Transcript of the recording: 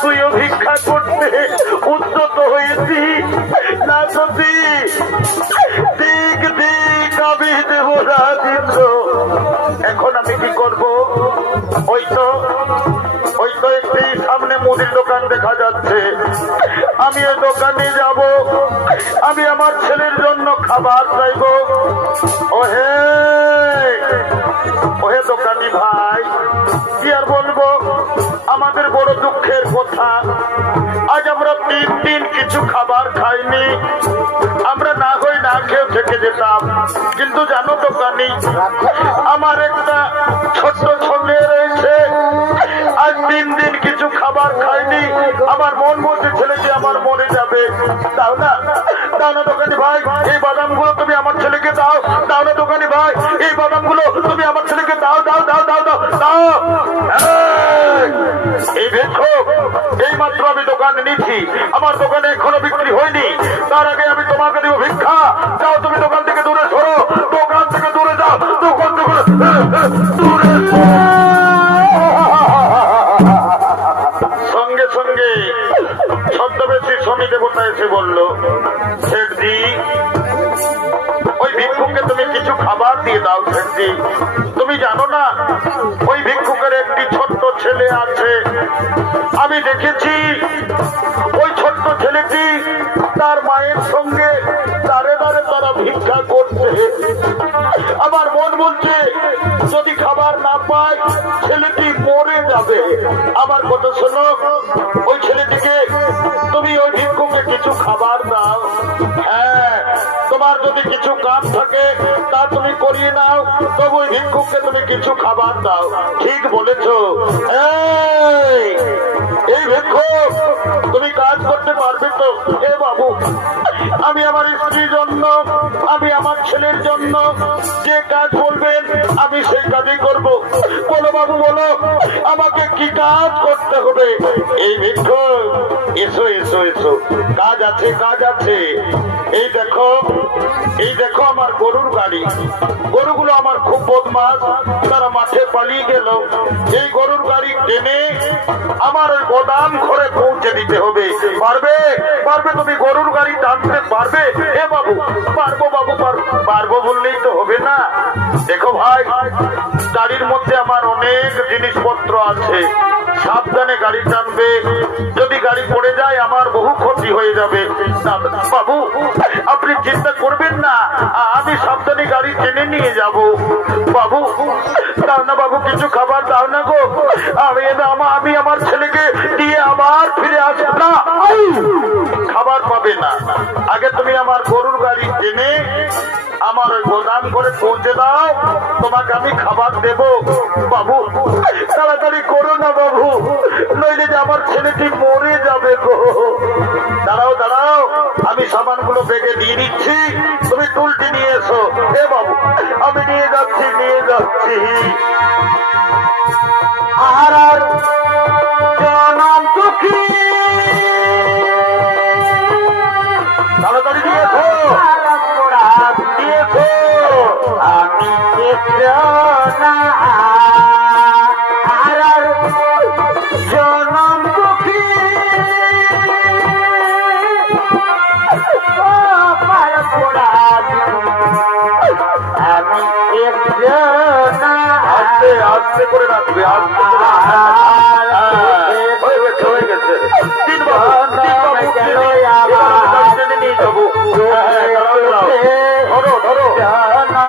তুইও ভিক্ষা করতে উদ্যত হয়েছি না সতী? দিক দিক আমি দেব রাজেন্দ্র। এখন আমি কি করব? ওই তো একটি সামনে মুদির দোকান দেখা যাচ্ছে, আমি ওই দোকানে যাব, আমি আমার ছেলের জন্য খাবার চাইব। ওহে ওহে দোকানি ভাই, কি আর বলবো, আমাদের বড় দুঃখের কথা, আজ আমরা 3 দিন কিছু খাবার খাইনি। আমরা না হই না খেয়ে থেকে যেতাম, কিন্তু জানো দোকানি, আমার একটা ছোট্ট ছেলে রয়েছে, আজ 3 দিন কিছু খাবার খাইনি। আমার মন বলছে ছেলেটি আমার মরে যাবে। দাও না দোকানি ভাই, এই বাদামগুলো তুমি আমার ছেলেকে দাও। দাও না দোকানি ভাই, এই বাদামগুলো তুমি আমার ছেলেকে দাও দাও দাও দাও দাও দাও। এই দেখো, এই মাত্র আমি দোকানে নিচ্ছি, আমার দোকানে এখনো বিক্রি হয়নি, তার আগে আমি তোমাকে দেবো ভিক্ষা। যাও তুমি দোকান থেকে দূরে সরো, দোকান থেকে দূরে যাও, দোকান থেকে দূরে। সঙ্গে সঙ্গে ছদ্মবেশী শনি দেবতা এসে বলল, শেঠজি ওই ভিক্ষুককে তুমি কিছু খাবার দিয়ে দাও। শেঠজি তুমি জানো না, ওই ভিক্ষুকের একটি ছোট্ট ছেলে আছে, আমি দেখেছি ওই ছোট্ট ছেলেটি তার মায়ের সঙ্গে দাঁড়ে দাঁড়ে তারা ভিক্ষা করছে। আমার মন বলছে যদি খাবার না পায় ছেলেটি মরে যাবে। আমার কথা শোনো, ওই ছেলেটিকে তুমি ওই ভিক্ষুকে কিছু খাবার দাও। হ্যাঁ, তোমার যদি কিছু কাজ থাকে তা তুমি করিয়ে নাও, তবু ওই ভিক্ষুককে তুমি কিছু খাবার দাও। ঠিক বলেছো। এই ভিক্ষুক তুমি কাজ করতে পারবে তো? এ বাবু, আমি আমার স্ত্রীর জন্য, আমি আমার ছেলের জন্য যে কাজ বলবেন আমি সেই কাজই করব। বলো বাবু, বলো আমাকে কি কাজ করতে হবে? এই ভিক্ষুক এসো এসো এসো, কাজ আছে কাজ আছে। এই দেখো আমার গরুর গাড়ি, গরুগুলো আমার খুব বদমাশ, তারা মাঠে পালিয়ে গেল। এই গরুর গাড়ি টেনে আমার ওই গোদাম ঘরে পৌঁছে দিতে হবে। পারবে? পারবে তুমি গরুর গাড়ি টানতে পারবে? এ বাবু, পারবো বাবু, পারবো বললেই তো হবে না। দেখো ভাই, গাড়ির মধ্যে আমার অনেক জিনিসপত্র আছে, সাবধানে গাড়ি টানবে, যদি গাড়ি পড়ে যায় আমার বহু ক্ষতি হয়ে যাবে। বাবু আপনি চিন্তা করবেন না, আমি সাবধানে গাড়ি টেনে নিয়ে যাব। বাবু দাও না বাবু, কিছু খাবার দাও না গো, আমি আমার ছেলেকে দিয়ে আবার ফিরে আসবো না। খাবার পাবে না, আগে তুমি আমার গরুর গাড়ি টেনে আমার ওই গোদাম করে পৌঁছে দাও, তোমাকে আমি খাবার দেব। বাবু তাড়াতাড়ি করো না বাবু, নইলে যে আমার ছেলেটি মরে যাবে গো। দাঁড়াও দাঁড়াও, আমি সামানগুলো বেগে দিয়ে দিচ্ছি, তুমি টুলটি নিয়ে এসো। এ বাবু আমি নিয়ে যাচ্ছি নিয়ে যাচ্ছি। আর জনম দুঃখী তাড়াতাড়ি দিয়েছো দিয়েছো, আমি আর জনম দুঃখী আমি আস্তে করে রাখবে, আস্তে হয়ে গেছে।